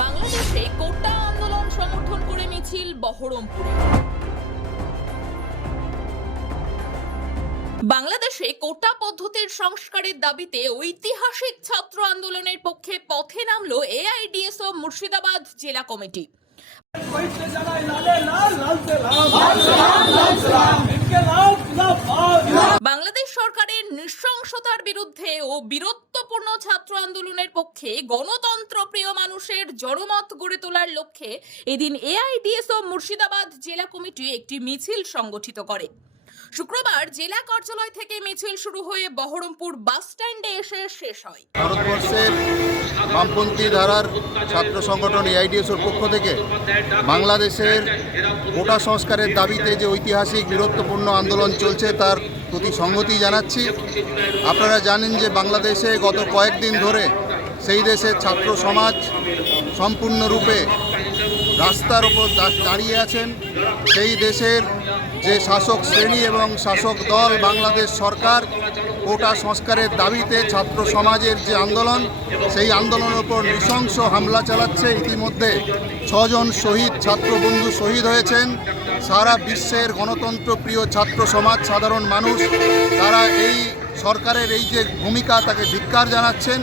বাংলাদেশে কোটা আন্দোলন সমর্থন করে মিছিল বহরমপুরে। বাংলাদেশে কোটা পদ্ধতির সংস্কারের দাবিতে ঐতিহাসিক ছাত্র আন্দোলনের পক্ষে পথে নামলো এআইডিএসও মুর্শিদাবাদ জেলা কমিটি। বাংলাদেশ সরকারের নৃশংসতার বিরুদ্ধে ও বীরত্বপূর্ণ ছাত্র আন্দোলনের পক্ষে গণতন্ত্র প্রিয় মানুষের জনমত গড়ে তোলার লক্ষ্যে এদিন এআইডিএসও মুর্শিদাবাদ জেলা কমিটি একটি মিছিল সংগঠিত করে। শুক্রবার জেলা কার্যালয় থেকে মিছিল শুরু হয়ে বহরমপুর বাস স্ট্যান্ডে এসে শেষ হয়। ভারতবর্ষের বামপন্থী ধারার ছাত্র সংগঠন এআইডিএসওর পক্ষ থেকে বাংলাদেশের কোটা সংস্কারের দাবিতে যে ঐতিহাসিক বীরত্বপূর্ণ আন্দোলন চলছে তার প্রতি সংহতি জানাচ্ছি। আপনারা জানেন যে বাংলাদেশে গত কয়েকদিন ধরে সেই দেশের ছাত্র সমাজ সম্পূর্ণরূপে রাস্তার ওপর দাঁড়িয়ে আছেন। সেই দেশের যে শাসক শ্রেণী এবং শাসক দল বাংলাদেশ সরকার কোটা সংস্কারের দাবিতে ছাত্র সমাজের যে আন্দোলন সেই আন্দোলনের ওপর নৃশংস হামলা চালাচ্ছে। ইতিমধ্যে 6 জন শহীদ ছাত্র বন্ধু শহীদ হয়েছেন। সারা বিশ্বের গণতন্ত্র প্রিয় ছাত্র সমাজ সাধারণ মানুষ তারা এই সরকারের এই যে ভূমিকা তাকে ধিক্কার জানাচ্ছেন